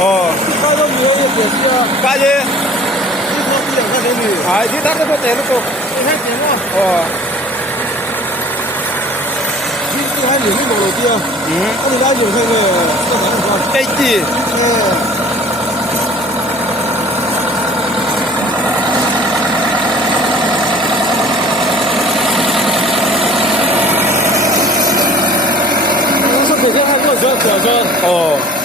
가서你也别去啊， 까지. 一说不点看美女， 아, 니 다른 거 때는 또. 你看节目， 你还领那某楼梯啊，那你赶紧看看这男的说， 떼지. 哎。 我是北京还给我学表哥。 어.